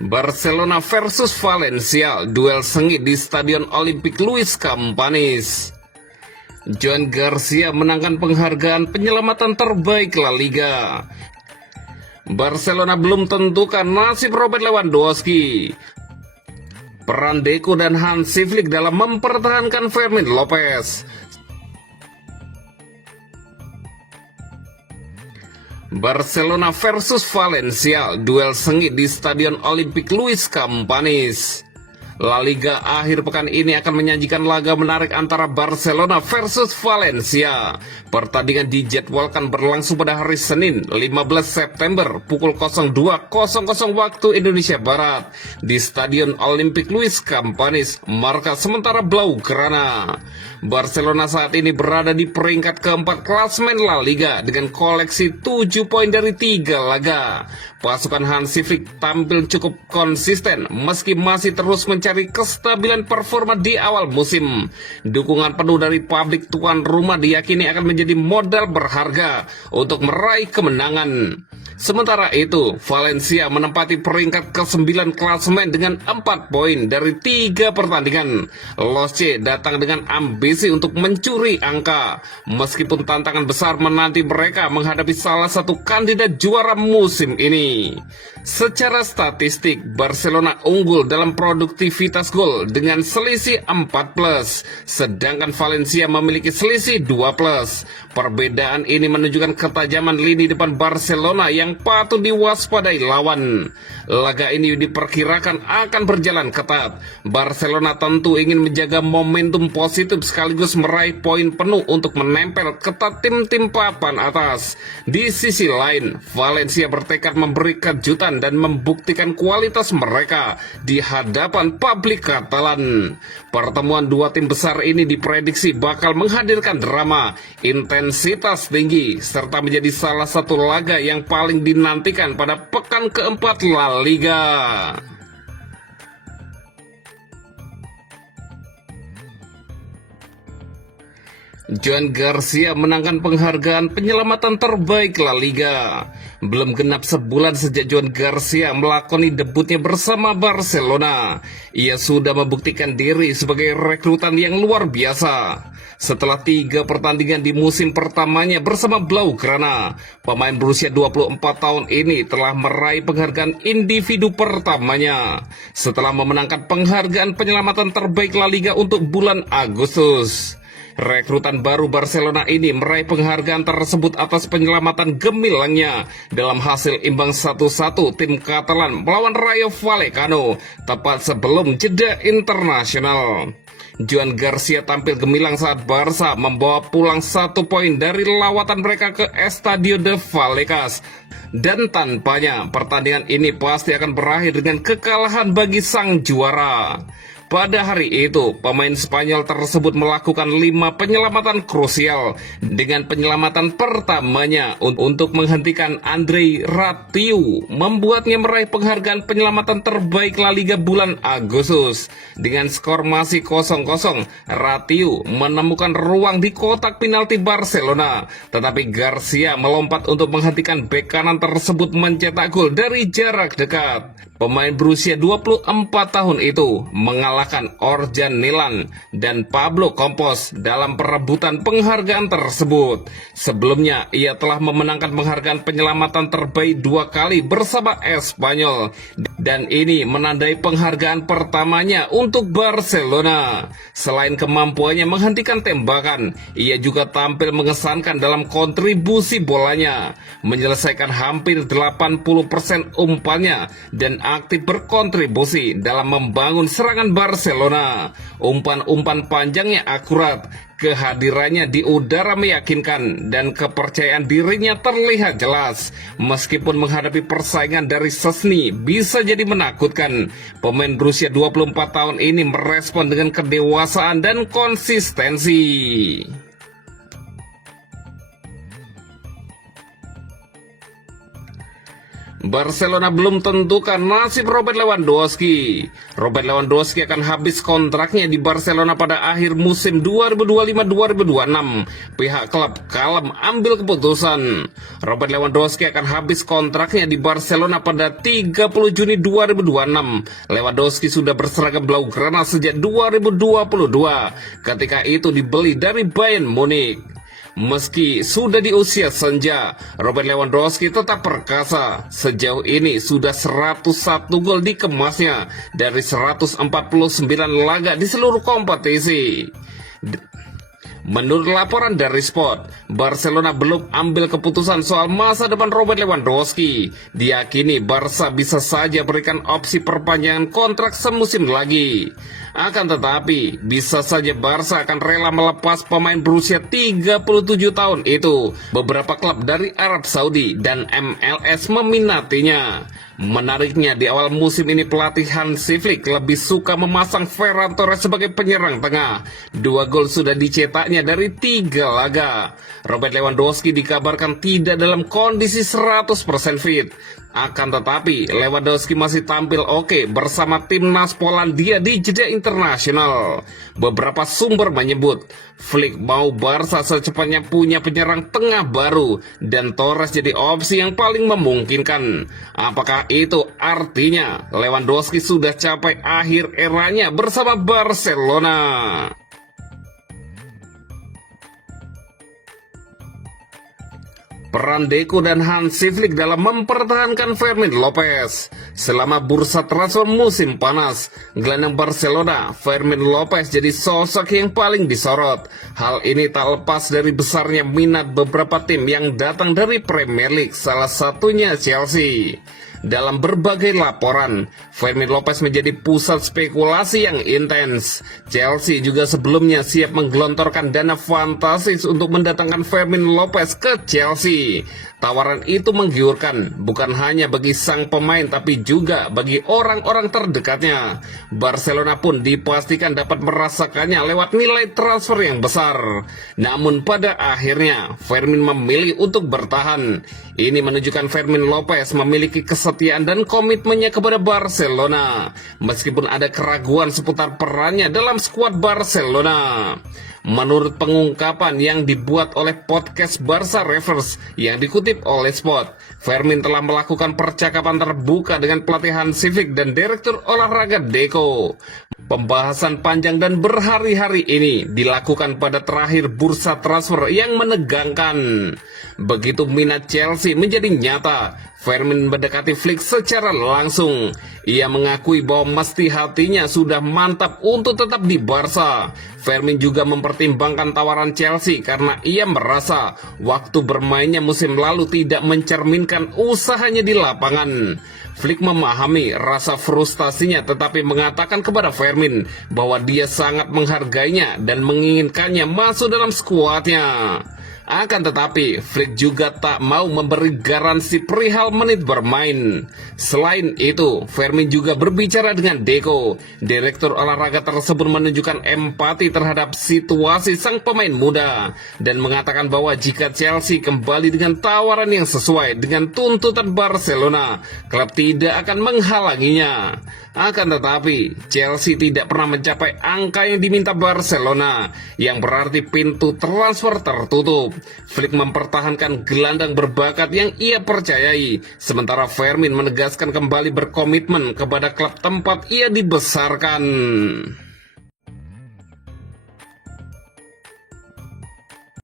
Barcelona versus Valencia, duel sengit di Stadion Olympic Luis Campanis. Joan Garcia menangkan penghargaan penyelamatan terbaik La Liga. Barcelona belum tentukan nasib Robert Lewandowski. Peran Deco dan Hansi Flick dalam mempertahankan Fermin Lopez. Barcelona versus Valencia, duel sengit di Stadion Olympic Luis Campanis. La Liga akhir pekan ini akan menyajikan laga menarik antara Barcelona versus Valencia. Pertandingan dijadwalkan berlangsung pada hari Senin 15 September pukul 02.00 waktu Indonesia Barat di Stadion Olympic Luis Campanis, markas sementara Blaugrana. Barcelona saat ini berada di peringkat keempat klasemen La Liga dengan koleksi 7 poin dari 3 laga. Pasukan Hansi Flick tampil cukup konsisten meski masih terus mencari kestabilan performa di awal musim. Dukungan penuh dari publik tuan rumah diyakini akan menjadi modal berharga untuk meraih kemenangan. Sementara itu, Valencia menempati peringkat ke-9 klasemen dengan 4 poin dari 3 pertandingan. Los C datang dengan ambisi untuk mencuri angka, meskipun tantangan besar menanti mereka menghadapi salah satu kandidat juara musim ini. Secara statistik, Barcelona unggul dalam produktivitas gol dengan selisih 4+, sedangkan Valencia memiliki selisih 2+. Perbedaan ini menunjukkan ketajaman lini depan Barcelona yang patut diwaspadai lawan. Laga ini diperkirakan akan berjalan ketat. Barcelona tentu ingin menjaga momentum positif sekaligus meraih poin penuh untuk menempel ketat tim-tim papan atas. Di sisi lain, Valencia bertekad memberi kejutan dan membuktikan kualitas mereka di hadapan publik Katalan. Pertemuan dua tim besar ini diprediksi bakal menghadirkan drama, intensitas tinggi, serta menjadi salah satu laga yang paling dinantikan pada pekan keempat La Liga. Joan Garcia menangkan penghargaan penyelamatan terbaik La Liga. Belum genap sebulan sejak Joan Garcia melakoni debutnya bersama Barcelona. Ia sudah membuktikan diri sebagai rekrutan yang luar biasa. Setelah 3 pertandingan di musim pertamanya bersama Blaugrana, pemain berusia 24 tahun ini telah meraih penghargaan individu pertamanya setelah memenangkan penghargaan penyelamatan terbaik La Liga untuk bulan Agustus. Rekrutan baru Barcelona ini meraih penghargaan tersebut atas penyelamatan gemilangnya dalam hasil imbang 1-1 tim Katalan melawan Rayo Vallecano tepat sebelum jeda internasional. Joan Garcia tampil gemilang saat Barca membawa pulang 1 poin dari lawatan mereka ke Estadio de Vallecas. Dan tanpanya pertandingan ini pasti akan berakhir dengan kekalahan bagi sang juara. Pada hari itu, pemain Spanyol tersebut melakukan 5 penyelamatan krusial dengan penyelamatan pertamanya untuk menghentikan Andrei Ratiu, membuatnya meraih penghargaan penyelamatan terbaik La Liga bulan Agustus. Dengan skor masih 0-0, Ratiu menemukan ruang di kotak penalti Barcelona, tetapi Garcia melompat untuk menghentikan bek kanan tersebut mencetak gol dari jarak dekat. Pemain berusia 24 tahun itu mengalahkan Orjan Nilan dan Pablo Campos dalam perebutan penghargaan tersebut. Sebelumnya, ia telah memenangkan penghargaan penyelamatan terbaik 2 kali bersama Espanyol. Dan ini menandai penghargaan pertamanya untuk Barcelona. Selain kemampuannya menghentikan tembakan, ia juga tampil mengesankan dalam kontribusi bolanya, menyelesaikan hampir 80% umpannya dan aktif berkontribusi dalam membangun serangan Barcelona. Umpan-umpan panjangnya akurat, kehadirannya di udara meyakinkan, dan kepercayaan dirinya terlihat jelas. Meskipun menghadapi persaingan dari Szczesny bisa jadi menakutkan, pemain berusia 24 tahun ini merespon dengan kedewasaan dan konsistensi. Barcelona belum tentukan nasib Robert Lewandowski. Robert Lewandowski akan habis kontraknya di Barcelona pada akhir musim 2025-2026. Pihak klub kalem ambil keputusan. Robert Lewandowski akan habis kontraknya di Barcelona pada 30 Juni 2026. Lewandowski sudah berseragam Blaugrana sejak 2022. Ketika itu dibeli dari Bayern Munich. Meski sudah di usia senja, Robert Lewandowski tetap perkasa. Sejauh ini sudah 101 gol dikemasnya dari 149 laga di seluruh kompetisi. Menurut laporan dari Sport, Barcelona belum ambil keputusan soal masa depan Robert Lewandowski. Diyakini Barca bisa saja berikan opsi perpanjangan kontrak semusim lagi. Akan tetapi, bisa saja Barca akan rela melepas pemain berusia 37 tahun itu. Beberapa klub dari Arab Saudi dan MLS meminatinya. Menariknya, di awal musim ini pelatih Hansi Flick lebih suka memasang Ferran Torres sebagai penyerang tengah. 2 gol sudah dicetaknya dari 3 laga. Robert Lewandowski dikabarkan tidak dalam kondisi 100% fit. Akan tetapi, Lewandowski masih tampil oke bersama timnas Polandia di jeda internasional. Beberapa sumber menyebut Flick mau Barca secepatnya punya penyerang tengah baru dan Torres jadi opsi yang paling memungkinkan. Apakah itu artinya Lewandowski sudah capai akhir eranya bersama Barcelona? Peran Deco dan Hansi Flick dalam mempertahankan Fermin Lopez. Selama bursa transfer musim panas, gelandang Barcelona, Fermin Lopez jadi sosok yang paling disorot. Hal ini tak lepas dari besarnya minat beberapa tim yang datang dari Premier League, salah satunya Chelsea. Dalam berbagai laporan, Fermin Lopez menjadi pusat spekulasi yang intens. Chelsea juga sebelumnya siap menggelontorkan dana fantastis untuk mendatangkan Fermin Lopez ke Chelsea. Tawaran itu menggiurkan bukan hanya bagi sang pemain tapi juga bagi orang-orang terdekatnya. Barcelona pun dipastikan dapat merasakannya lewat nilai transfer yang besar. Namun pada akhirnya Fermin memilih untuk bertahan. Ini menunjukkan Fermin Lopez memiliki kesetiaan dan komitmennya kepada Barcelona, meskipun ada keraguan seputar perannya dalam skuad Barcelona. Menurut pengungkapan yang dibuat oleh podcast Barca Reverse yang dikutip oleh Sport, Fermin telah melakukan percakapan terbuka dengan pelatih Hansi Flick dan direktur olahraga Deco. Pembahasan panjang dan berhari-hari ini dilakukan pada terakhir bursa transfer yang menegangkan. Begitu minat Chelsea menjadi nyata, Fermin mendekati Flick secara langsung. Ia mengakui bahwa mesti hatinya sudah mantap untuk tetap di Barca. Fermin juga mempertimbangkan tawaran Chelsea karena ia merasa waktu bermainnya musim lalu tidak mencerminkan usahanya di lapangan. Flick memahami rasa frustasinya tetapi mengatakan kepada Fermin bahwa dia sangat menghargainya dan menginginkannya masuk dalam skuadnya. Akan tetapi, Flick juga tak mau memberi garansi perihal menit bermain. Selain itu, Fermin juga berbicara dengan Deco. Direktur olahraga tersebut menunjukkan empati terhadap situasi sang pemain muda dan mengatakan bahwa jika Chelsea kembali dengan tawaran yang sesuai dengan tuntutan Barcelona, klub tidak akan menghalanginya. Akan tetapi, Chelsea tidak pernah mencapai angka yang diminta Barcelona, yang berarti pintu transfer tertutup. Flick mempertahankan gelandang berbakat yang ia percayai, sementara Fermin menegaskan kembali berkomitmen kepada klub tempat ia dibesarkan.